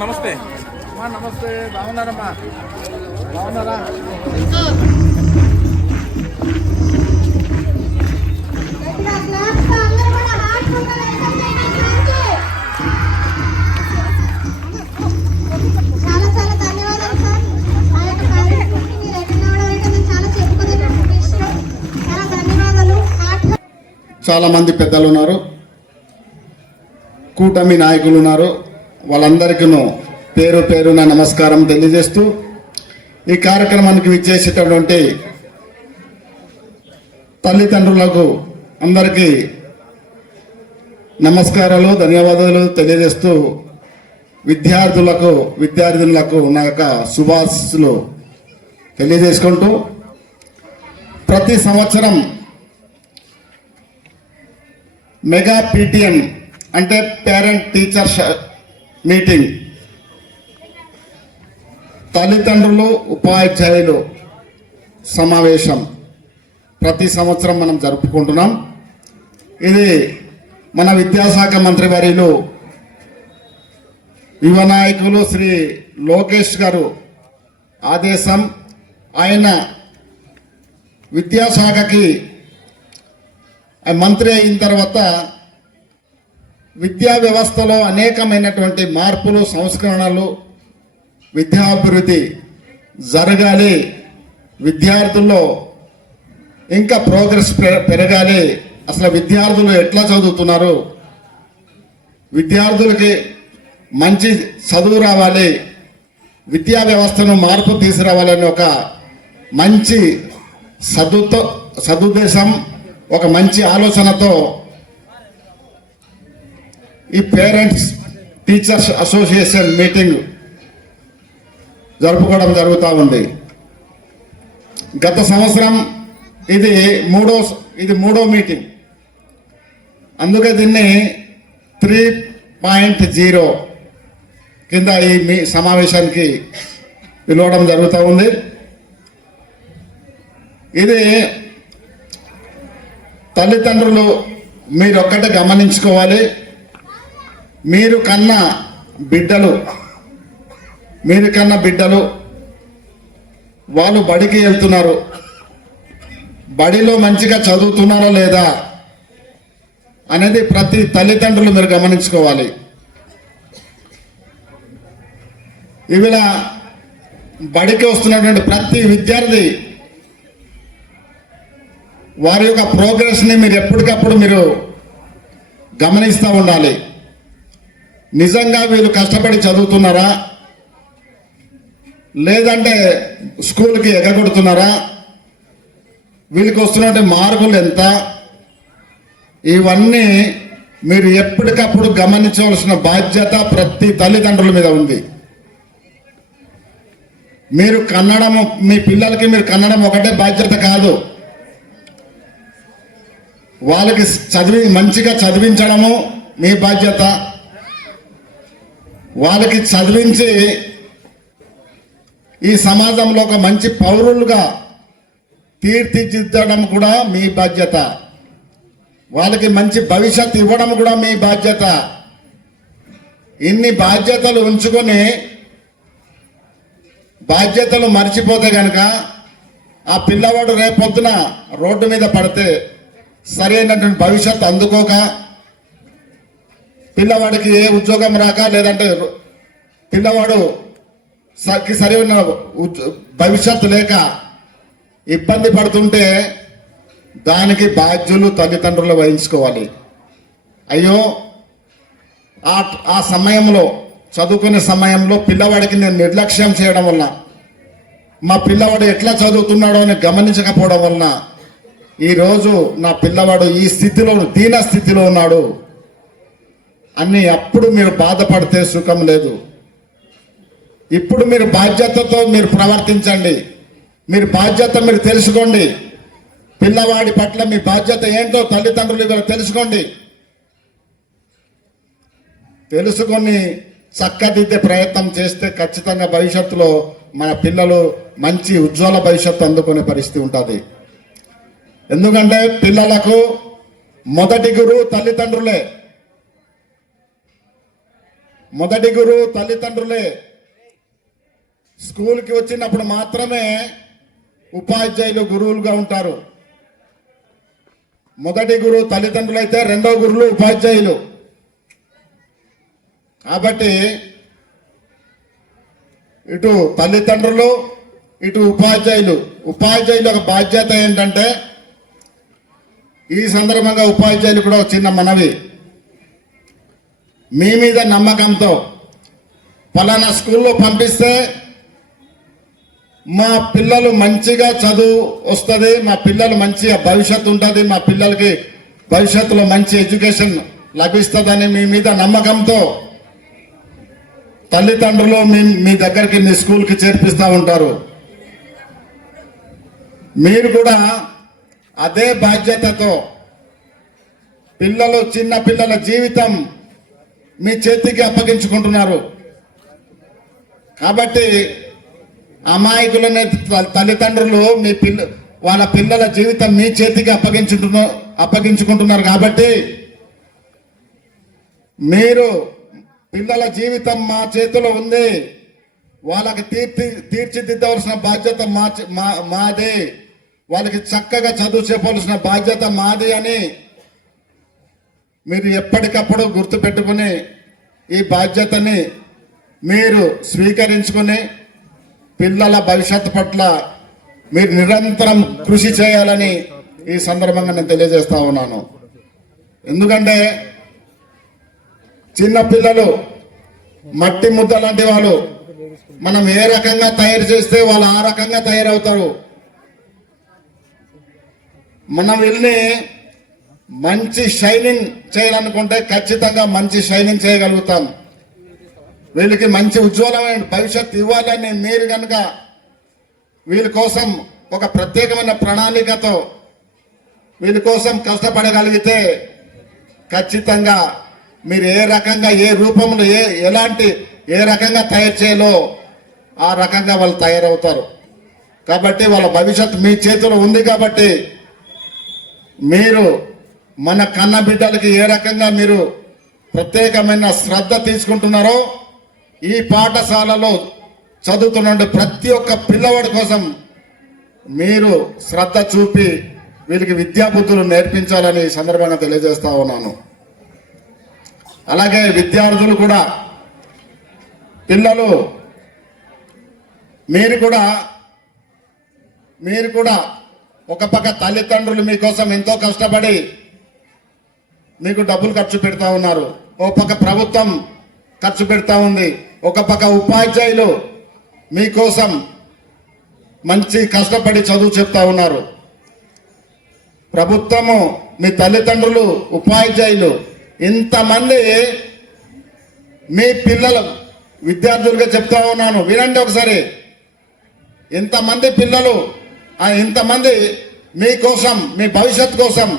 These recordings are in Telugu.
నమస్తే. అమ్మా నమస్తే. బాగున్నారమ్మా. బాగున్నారా? గట్టిగా claps తో అందరూ కూడా heart ఫుల్గా welcome చేయండి అందరికీ. చాలా చాలా ధన్యవాదాలు సార్ ఆ యొక్క కార్యక్రమానికి మీరు అటెండ్ అవ్వడం అంటే నేను చాలా చెప్పుకోదగ్గ విషయం చాలా ధన్యవాదాలు హార్ట్ చాలా మంది పెద్దలు ఉన్నారు. కూటమి నాయకులు ఉన్నారు. వాళ్ళందరికీ పేరు పేరున నమస్కారం తెలియజేస్తూ ఈ కార్యక్రమానికి విచ్చేసేటటువంటి తల్లిదండ్రులకు అందరికీ నమస్కారాలు ధన్యవాదాలు తెలియజేస్తూ విద్యార్థులకు విద్యార్థినులకు నా యొక్క శుభాశిస్సులు తెలియజేసుకుంటూ ప్రతి సంవత్సరం మెగా పీటీఎం అంటే పేరెంట్ టీచర్ మీటింగ్. తల్లిదండ్రులు ఉపాధ్యాయులు సమావేశం ప్రతి సంవత్సరం మనం జరుపుకుంటున్నాం. ఇది మన విద్యాశాఖ మంత్రి వర్యులు యువ నాయకులు శ్రీ లోకేష్ గారు ఆదేశం. ఆయన విద్యాశాఖకి మంత్రి అయిన తర్వాత విద్యా వ్యవస్థలో అనేకమైనటువంటి మార్పులు సంస్కరణలు విద్యాభివృద్ధి జరగాలి. విద్యార్థుల్లో ఇంకా ప్రోగ్రెస్ పె- పెరగాలి. అసలు విద్యార్థులు ఎట్లా చదువుతున్నారు? విద్యార్థులకి మంచి చదువు రావాలి. విద్యా వ్యవస్థను మార్పు తీసుకురావాలని ఒక మంచి సదుతో సదుద్దేశం ఒక మంచి ఆలోచనతో ఈ పేరెంట్స్ టీచర్స్ అసోసియేషన్ మీటింగ్ జరుపుకోవడం జరుగుతూ ఉంది. గత సంవత్సరం ఇది మూడో ఇది మూడో మీటింగ్. అందుకే దీన్ని త్రీ పాయింట్ జీరో కింద ఈ మీ సమావేశానికి పిలవడం జరుగుతూ ఉంది. ఇది తల్లిదండ్రులు మీరు ఒక్కటే గమనించుకోవాలి. మీరు కన్న బిడ్డలు మీరు కన్న బిడ్డలు వాళ్ళు బడికి వెళ్తున్నారు. బడిలో మంచిగా చదువుతున్నారా లేదా అనేది ప్రతి తల్లిదండ్రులు మీరు గమనించుకోవాలి. ఇవిల బడికి వస్తున్నటువంటి ప్రతి విద్యార్థి వారి యొక్క ప్రోగ్రెస్ని మీరు ఎప్పటికప్పుడు మీరు గమనిస్తూ ఉండాలి. నిజంగా వీళ్ళు కష్టపడి చదువుతున్నారా? లేదంటే స్కూల్కి ఎగగొడుతున్నారా వీళ్ళకి వస్తున్నటువంటి మార్కులు ఎంత? ఇవన్నీ మీరు ఎప్పటికప్పుడు గమనించవలసిన బాధ్యత ప్రతి తల్లిదండ్రుల మీద ఉంది. మీరు కన్నడం మీ పిల్లలకి మీరు కన్నడం ఒకటే బాధ్యత కాదు. వాళ్ళకి చదివి మంచిగా చదివించడము మీ బాధ్యత. వాళ్ళకి చదివించి ఈ సమాజంలో ఒక మంచి పౌరులుగా తీర్చిదిద్దడం కూడా మీ బాధ్యత. వాళ్ళకి మంచి భవిష్యత్తు ఇవ్వడం కూడా మీ బాధ్యత. ఇన్ని బాధ్యతలు ఉంచుకొని బాధ్యతలు మర్చిపోతే గనక ఆ పిల్లవాడు రేపొద్దున రోడ్డు మీద పడితే సరైనటువంటి భవిష్యత్తు అందుకోక పిల్లవాడికి ఏ ఉద్యోగం రాక లేదంటే పిల్లవాడు సరికి సరైన ఉద్- భవిష్యత్తు లేక ఇబ్బంది పడుతుంటే దానికి బాధ్యులు తల్లిదండ్రులు వహించుకోవాలి. అయ్యో ఆ ఆ సమయంలో చదువుకునే సమయంలో పిల్లవాడికి నేను నిర్లక్ష్యం చేయడం వల్ల మా పిల్లవాడు ఎట్లా చదువుతున్నాడో అని గమనించకపోవడం వలన ఈరోజు నా పిల్లవాడు ఈ స్థితిలో దీన స్థితిలో ఉన్నాడు. అని అప్పుడు మీరు బాధపడితే సుఖం లేదు. ఇప్పుడు మీరు బాధ్యతతో మీరు ప్రవర్తించండి. మీరు బాధ్యత మీరు తెలుసుకోండి. పిల్లవాడి పట్ల మీ బాధ్యత ఏంటో తల్లిదండ్రులు కూడా తెలుసుకోండి. తెలుసుకొని చక్కదిద్దే ప్రయత్నం చేస్తే ఖచ్చితంగా భవిష్యత్తులో మన పిల్లలు మంచి ఉజ్వల భవిష్యత్తు అందుకునే పరిస్థితి ఉంటుంది. ఎందుకంటే పిల్లలకు మొదటి గురువు తల్లిదండ్రులే. మొదటి గురువు తల్లిదండ్రులే స్కూల్కి వచ్చినప్పుడు మాత్రమే ఉపాధ్యాయులు గురువులుగా ఉంటారు. మొదటి గురువు తల్లిదండ్రులు అయితే రెండో గురువులు ఉపాధ్యాయులు. కాబట్టి ఇటు తల్లిదండ్రులు ఇటు ఉపాధ్యాయులు. ఉపాధ్యాయుల ఒక బాధ్యత ఏంటంటే ఈ సందర్భంగా ఉపాధ్యాయులు కూడా చిన్న మనవి. మీ మీద నమ్మకంతో పలానా స్కూల్లో పంపిస్తే మా పిల్లలు మంచిగా చదువు వస్తుంది మా పిల్లలు మంచిగా భవిష్యత్తు ఉంటుంది మా పిల్లలకి భవిష్యత్తులో మంచి ఎడ్యుకేషన్ లభిస్తుందని మీ మీద నమ్మకంతో తల్లిదండ్రులు మీ మీ దగ్గరికి మీ స్కూల్కి చేర్పిస్తూ ఉంటారు. మీరు కూడా అదే బాధ్యతతో పిల్లలు చిన్న పిల్లల జీవితం మీ చేతికి అప్పగించుకుంటున్నారు. కాబట్టి అమాయకులనే త- తల్లిదండ్రులు మీ పిల్ల వాళ్ళ పిల్లల జీవితం మీ చేతికి అప్పగించుకుంటున్న అప్పగించుకుంటున్నారు కాబట్టి మీరు పిల్లల జీవితం మా చేతిలో ఉంది. వాళ్ళకి తీర్చి తీర్చిదిద్దవలసిన బాధ్యత మా మా- మాదే. వాళ్ళకి చక్కగా చదువు చెప్పవలసిన బాధ్యత మాది అని మీరు ఎప్పటికప్పుడు గుర్తుపెట్టుకుని ఈ బాధ్యతని మీరు స్వీకరించుకుని పిల్లల భవిష్యత్తు పట్ల మీరు నిరంతరం కృషి చేయాలని ఈ సందర్భంగా నేను తెలియజేస్తా ఉన్నాను. ఎందుకంటే చిన్న పిల్లలు మట్టి ముద్ద లాంటి వాళ్ళు మనం ఏ రకంగా తయారు చేస్తే వాళ్ళు ఆ రకంగా తయారవుతారు. మనం వెళ్ళి మంచి షైనింగ్ చేయాలనుకుంటే ఖచ్చితంగా మంచి షైనింగ్ చేయగలుగుతాం. వీళ్ళకి మంచి ఉజ్వలమైన భవిష్యత్తు ఇవ్వాలని మీరు కనుక వీళ్ళ కోసం ఒక ప్రత్యేకమైన ప్రణాళికతో వీళ్ళ కోసం కష్టపడగలిగితే ఖచ్చితంగా మీరు ఏ రకంగా ఏ రూపంలో ఏ ఎలాంటి ఏ రకంగా తయారు చేయాలో ఆ రకంగా వాళ్ళు తయారవుతారు. కాబట్టి వాళ్ళ భవిష్యత్తు మీ చేతిలో ఉంది కాబట్టి మీరు మన కన్న బిడ్డలకి ఏ రకంగా మీరు ప్రత్యేకమైన శ్రద్ధ తీసుకుంటున్నారో ఈ పాఠశాలలో చదువుతున్న ప్రతి ఒక్క పిల్లవాడి కోసం మీరు శ్రద్ధ చూపి వీరికి విద్యాబుద్ధులు నేర్పించాలని ఈ సందర్భంగా తెలియజేస్తా ఉన్నాను. అలాగే విద్యార్థులు కూడా పిల్లలు మీరు కూడా మీరు కూడా ఒక పక్క తల్లిదండ్రులు మీకోసం ఎంతో కష్టపడి మీకు డబ్బులు ఖర్చు పెడతా ఉన్నారు. ఓ పక్క ప్రభుత్వం ఖర్చు పెడతా ఉంది. ఒక పక్క ఉపాధ్యాయులు మీకోసం మంచి కష్టపడి చదువు చెప్తా ఉన్నారు. ప్రభుత్వము మీ తల్లిదండ్రులు ఉపాధ్యాయులు ఇంతమంది మీ పిల్లలు విద్యార్థులుగా చెప్తా ఉన్నాను. వినండి ఒకసారి. ఇంతమంది పిల్లలు ఇంతమంది మీకోసం మీ భవిష్యత్ కోసం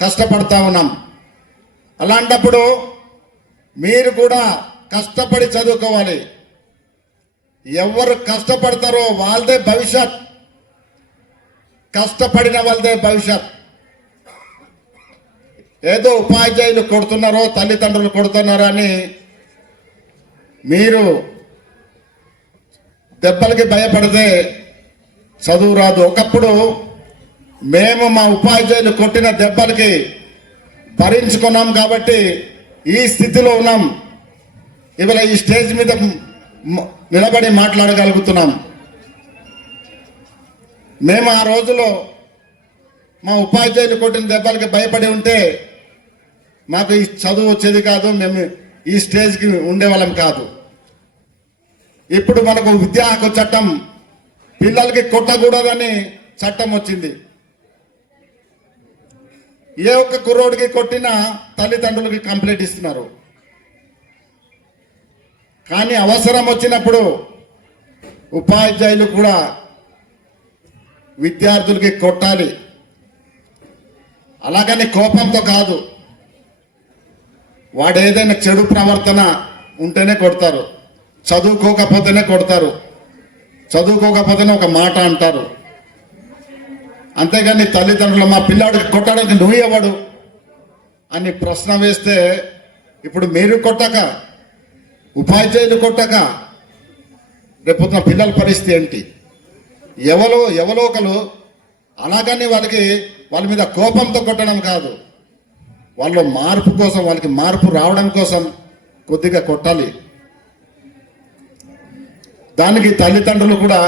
కష్టపడతా ఉన్నాం. అలాంటప్పుడు మీరు కూడా కష్టపడి చదువుకోవాలి. ఎవరు కష్టపడతారో వాళ్ళదే భవిష్యత్. కష్టపడిన వాళ్ళదే భవిష్యత్. ఏదో ఉపాధ్యాయులు కొడుతున్నారో తల్లిదండ్రులు కొడుతున్నారో అని మీరు దెబ్బలకి భయపడితే చదువు రాదు. ఒకప్పుడు మేము మా ఉపాధ్యాయులు కొట్టిన దెబ్బలకి భరించుకున్నాం కాబట్టి ఈ స్థితిలో ఉన్నాం. ఇవాళ ఈ స్టేజ్ మీద నిలబడి మాట్లాడగలుగుతున్నాం. మేము ఆ రోజులో మా ఉపాధ్యాయులు కొట్టిన దెబ్బలకి భయపడి ఉంటే మాకు ఈ చదువు వచ్చేది కాదు మేము ఈ స్టేజ్కి ఉండేవాళ్ళం కాదు. ఇప్పుడు మనకు విద్యా హక్కు చట్టం పిల్లలకి కొట్టకూడదని చట్టం వచ్చింది. ఏ ఒక్క కుర్రోడికి కొట్టినా తల్లిదండ్రులకి కంప్లైంట్ ఇస్తున్నారు. కానీ అవసరం వచ్చినప్పుడు ఉపాధ్యాయులు కూడా విద్యార్థులకి కొట్టాలి. అలాగని కోపంతో కాదు. వాడు ఏదైనా చెడు ప్రవర్తన ఉంటేనే కొడతారు. చదువుకోకపోతేనే కొడతారు. చదువుకోకపోతేనే ఒక మాట అంటారు. అంతేగాని తల్లిదండ్రులు మా పిల్లాడికి కొట్టడానికి నువ్వు ఎవడు అని ప్రశ్న వేస్తే ఇప్పుడు మీరు కొట్టక ఉపాధ్యాయులు కొట్టక రేపొద్దున పిల్లల పరిస్థితి ఏంటి? ఎవరో ఎవరో ఒకరు అలాగని వాళ్ళకి వాళ్ళ మీద కోపంతో కొట్టడం కాదు. వాళ్ళ మార్పు కోసం వాళ్ళకి మార్పు రావడం కోసం కొద్దిగా కొట్టాలి. దానికి తల్లిదండ్రులు కూడా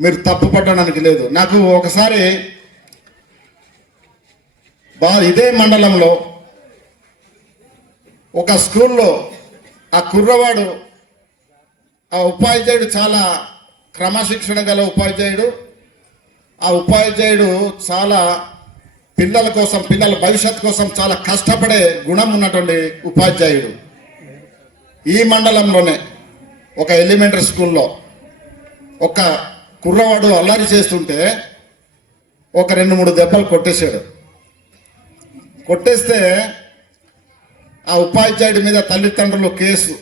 మీరు తప్పు పట్టడానికి లేదు. నాకు ఒకసారి బా ఇదే మండలంలో ఒక స్కూల్లో ఆ కుర్రవాడు ఆ ఉపాధ్యాయుడు చాలా క్రమశిక్షణ గల ఉపాధ్యాయుడు. ఆ ఉపాధ్యాయుడు చాలా పిల్లల కోసం పిల్లల భవిష్యత్ కోసం చాలా కష్టపడే గుణం ఉన్నటువంటి ఉపాధ్యాయుడు. ఈ మండలంలోనే ఒక ఎలిమెంటరీ స్కూల్లో ఒక కుర్రవాడు అల్లరి చేస్తుంటే ఒక రెండు మూడు దెబ్బలు కొట్టేశాడు. కొట్టేస్తే ఆ ఉపాధ్యాయుడి మీద తల్లిదండ్రులు కేసు.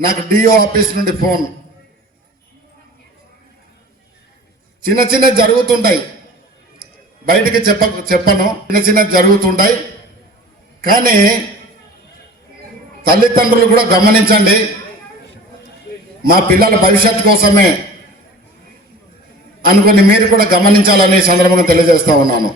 నాకు డిఓ ఆఫీస్ నుండి ఫోన్. చిన్న చిన్న జరుగుతుంటాయి. బయటికి చెప్ప చెప్పను. చిన్న చిన్న జరుగుతుంటాయి. కానీ తల్లిదండ్రులు కూడా గమనించండి. మా పిల్లల భవిష్యత్ కోసమే అనుకుని మీరు కూడా గమనించాలని సందర్భంగా తెలియజేస్తా ఉన్నాను.